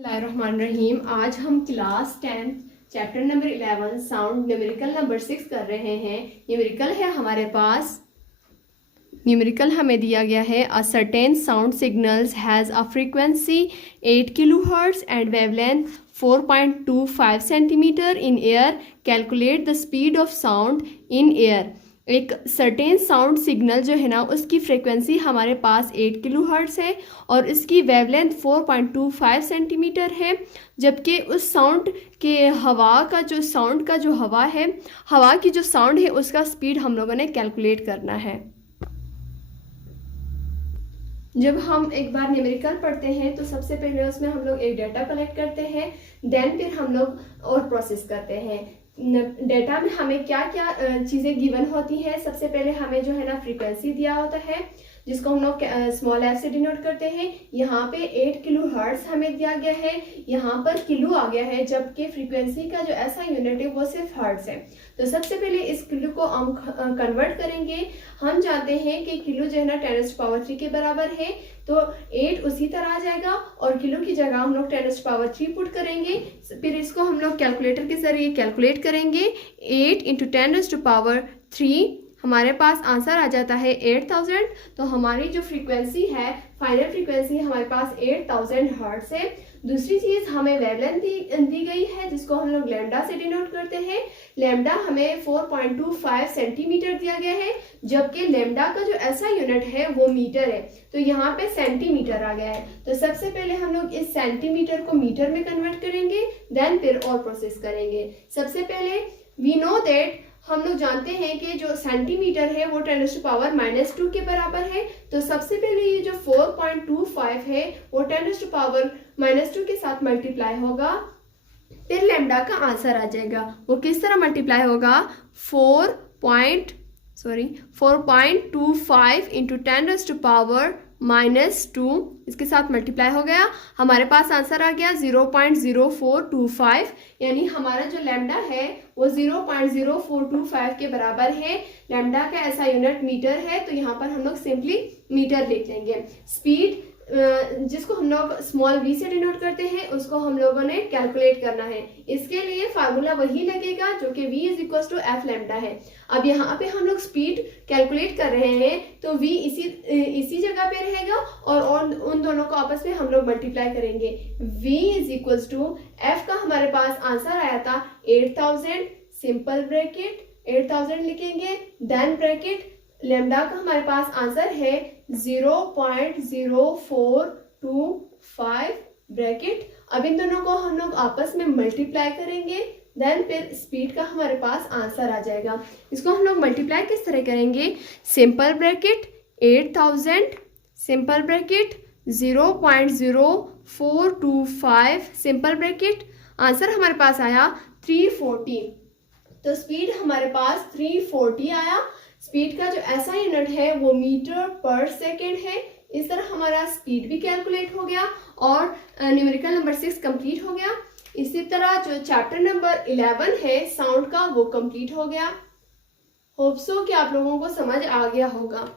बिस्मिल्लाहिर्रहमानिर्रहीम। आज हम class 10 chapter number 11 sound numerical number 6 कर रहे हैं। न्यूमेरिकल है हमारे पास, न्यूमेरिकल हमें दिया गया है a certain sound signals has a frequency 8 kilohertz and wavelength 4.25 centimetre in air. Calculate the speed of sound in air. एक सर्टेन साउंड सिग्नल जो है ना, उसकी फ्रीक्वेंसी हमारे पास 8 किलोहर्ट्ज़ है और इसकी वेवलेंथ 4.25 सेंटीमीटर है। जबकि उस साउंड के हवा की जो साउंड है उसका स्पीड हम लोगों ने कैलकुलेट करना है। जब हम एक बार न्यूमेरिकल पढ़ते हैं तो सबसे पहले उसमें हम लोग एक डाटा कलेक्ट करते हैं, देन फिर हम लोग और प्रोसेस करते हैं। डेटा में हमें क्या क्या चीज़ें गिवन होती है। सबसे पहले हमें जो है ना फ्रीक्वेंसी दिया होता है, जिसको हम लोग स्मॉल एफ से डिनोट करते हैं। यहाँ पे 8 किलो हर्ट्ज हमें दिया गया है, यहाँ पर किलो आ गया है, जबकि फ्रीक्वेंसी का जो ऐसा यूनिट है वो सिर्फ हर्ट्ज है। तो सबसे पहले इस किलो को हम कन्वर्ट करेंगे। हम जानते हैं कि किलो जो है ना 10⁻³ के बराबर है, तो 8 उसी तरह आ जाएगा और किलो की जगह हम लोग 10⁻³ पुट करेंगे। फिर इसको हम लोग कैलकुलेटर के जरिए कैलकुलेट करेंगे। 8 × 10⁻³ हमारे पास आंसर आ जाता है 8000। तो हमारी जो फ्रीक्वेंसी है, फाइनल फ्रीक्वेंसी हमारे पास 8000 हर्ट्ज है। दूसरी चीज हमें वेवलेंथ दी गई है, जिसको हम लोग लैम्डा से डिनोट करते हैं। लैम्डा हमें 4.25 सेंटीमीटर दिया गया है, जबकि लैम्डा का जो ऐसा यूनिट है वो मीटर है, तो यहाँ पे सेंटीमीटर आ गया है। तो सबसे पहले हम लोग इस सेंटीमीटर को मीटर में कन्वर्ट करेंगे, देन फिर और प्रोसेस करेंगे। सबसे पहले वी नो दैट, हम लोग जानते हैं कि जो सेंटीमीटर है वो 10⁻⁻² के बराबर है। तो सबसे पहले ये जो 4.25 है वो 10⁻⁻² के साथ मल्टीप्लाई होगा, फिर लैम्डा का आंसर आ जाएगा। वो किस तरह मल्टीप्लाई होगा? 4.25 × 10⁻⁻², इसके साथ मल्टीप्लाई हो गया। हमारे पास आंसर आ गया 0.0425, यानी हमारा जो लैम्डा है वो 0.0425 के बराबर है। लैम्डा का ऐसा यूनिट मीटर है, तो यहाँ पर हम लोग सिंपली मीटर लिख लेंगे। स्पीड जिसको हम लोग स्मॉल v से डिनोट करते हैं, उसको हम लोगों ने कैलकुलेट करना है। इसके लिए फार्मूला वही लगेगा जो कि v = f लैम्डा है। अब यहाँ पे हम लोग स्पीड कैलकुलेट कर रहे हैं, तो v इसी जगह पे रहेगा और उन दोनों को आपस में हम लोग मल्टीप्लाई करेंगे। v = f का हमारे पास आंसर आया था 8000, सिंपल ब्रैकेट 8000 लिखेंगे, देन ब्रैकेट लैम्डा का हमारे पास आंसर है 0.0425 ब्रैकेट। अब इन दोनों को हम लोग आपस में मल्टीप्लाई करेंगे, देन फिर स्पीड का हमारे पास आंसर आ जाएगा। इसको हम लोग मल्टीप्लाई किस तरह करेंगे? Simple bracket 8000, simple bracket 0.0425, simple bracket, answer हमारे पास आया 340। तो स्पीड हमारे पास 340 आया। स्पीड का जो ऐसा यूनिट है वो मीटर पर सेकेंड है। इस तरह हमारा स्पीड भी कैलकुलेट हो गया और न्यूमेरिकल नंबर 6 कंप्लीट हो गया। इसी तरह जो चैप्टर नंबर 11 है साउंड का, वो कंप्लीट हो गया। होप सो कि आप लोगों को समझ आ गया होगा।